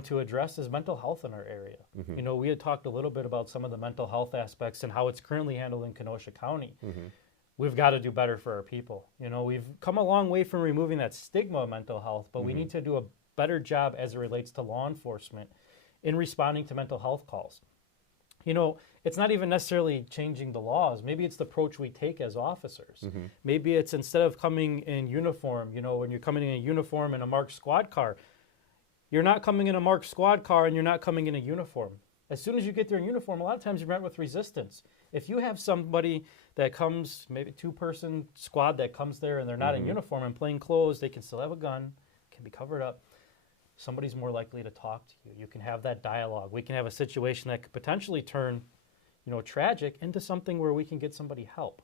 want to address is mental health in our area. Mm-hmm. You know, we had talked a little bit about some of the mental health aspects and how it's currently handled in Kenosha County. Mm-hmm. We've got to do better for our people. You know, we've come a long way from removing that stigma of mental health, but we need to do a better job as it relates to law enforcement in responding to mental health calls. You know, it's not even necessarily changing the laws. Maybe it's the approach we take as officers. Maybe it's instead of coming in uniform, you know, when you're coming in a uniform in a marked squad car, you're not coming in a marked squad car and you're not coming in a uniform. As soon as you get there in uniform, a lot of times you're met with resistance. If you have somebody that comes, maybe two-person squad that comes there and they're not in uniform and plain clothes, they can still have a gun, can be covered up. Somebody's more likely to talk to you. You can have that dialogue. We can have a situation that could potentially turn, you know, tragic into something where we can get somebody help.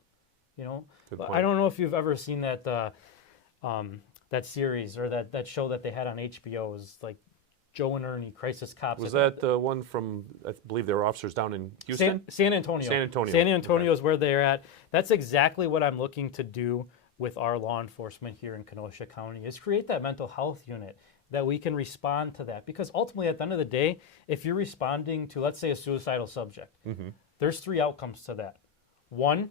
You know, but I don't know if you've ever seen that that series or that show that they had on HBO. It was like Joe and Ernie, Crisis Cops. Was that the one from, I believe there were officers down in Houston? San Antonio. San Antonio. San Antonio is where they're at. That's exactly what I'm looking to do with our law enforcement here in Kenosha County, is create that mental health unit that we can respond to that. Because ultimately, at the end of the day, if you're responding to, let's say, a suicidal subject, there's three outcomes to that. One,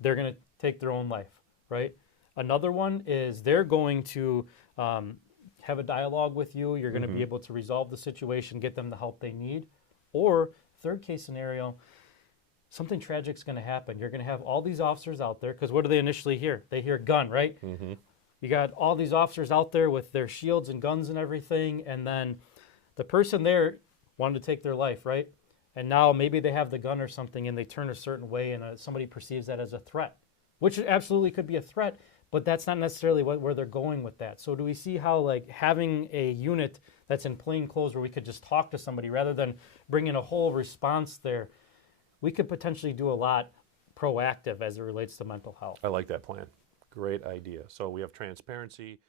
they're going to take their own life, right? Another one is they're going to have a dialogue with you. You're going to be able to resolve the situation, get them the help they need. Or, third case scenario, something tragic is going to happen. You're going to have all these officers out there, because what do they initially hear? They hear gun, right? You got all these officers out there with their shields and guns and everything, and then the person there wanted to take their life, right? And now maybe they have the gun or something and they turn a certain way and somebody perceives that as a threat, which absolutely could be a threat, but that's not necessarily where they're going with that. So do we see how, like, having a unit that's in plain clothes where we could just talk to somebody rather than bring in a whole response there, we could potentially do a lot proactive as it relates to mental health. I like that plan. Great idea. So we have transparency.